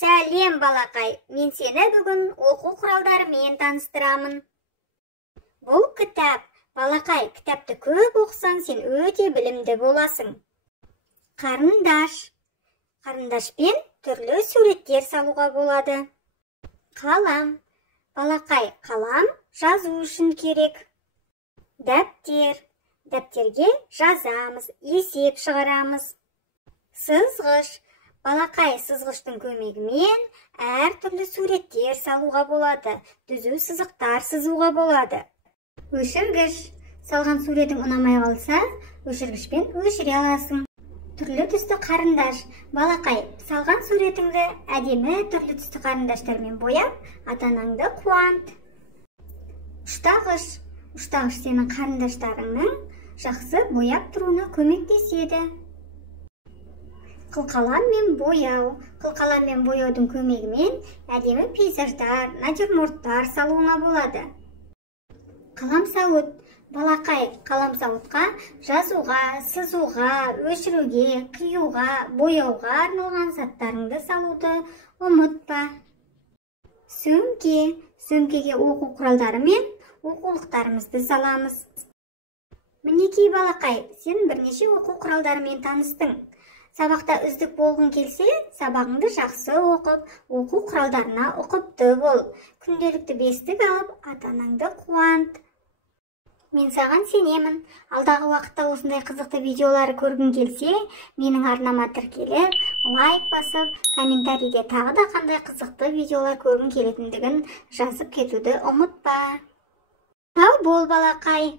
Сәлем, балақай, мен сені бүгін оқу құралдарымен таныстырамын. Бұл кітап. Балақай, кітапты көп оқысаң, сен өте білімді боласың. Қарындаш. Қарындашпен түрлі суреттер салуға болады. Қалам. Балақай, қалам жазу үшін керек. Дәптер. Дәптерге жазамыз, есеп шығарамыз. Сызғыш. Балақай, сызғыштың көмегімен әртүрлі суреттер салуға болады. Түзу сызықтар сызуға болады. Өшіргіш. Салған суретің ұнамай қалса, өшіргішпен өшіре аласың. Түрлі түсті қарындаш. Балақай, салған суретіңді әдемі түрлі түсті қарындаштармен бояп, ата-анаңды қуант. Ұштағыш. Ұштағыш сенің қарындаштарыңның жақсы бояп тұруына көмектеседі. Қылқалам мен бояу. Қылқалам мен бояудың көмегімен әдемі пейзаждар, натюрморттар салуыңа болады. Қаламсауыт. Балақай, қаламсауытқа жазуға, сызуға, өшіруге, қиюға, бояуға арналған заттарыңды салуды ұмытпа. Сөмке. Сөмкеге оқу құралдары мен оқулықтарымызды саламыз. Мінекей, балақай, сен бірнеше оқу құралдарымен таныстың. Сабақта үздік болғың келсе, сабағыңды жақсы оқып, оқу құралдарына ұқыпты бол. Күнделікті бестік алып, ата-анаңды қуант. Мен саған сенемін. Алдағы уақытта осындай қызықты видеолары көргің келсе, менің арнама тіркеліп, лайк басып, комментарийге тағы да қандай қызықты видеолар көргің келетіндігін жазып кетуді ұмытпа. Сау бол, балақай.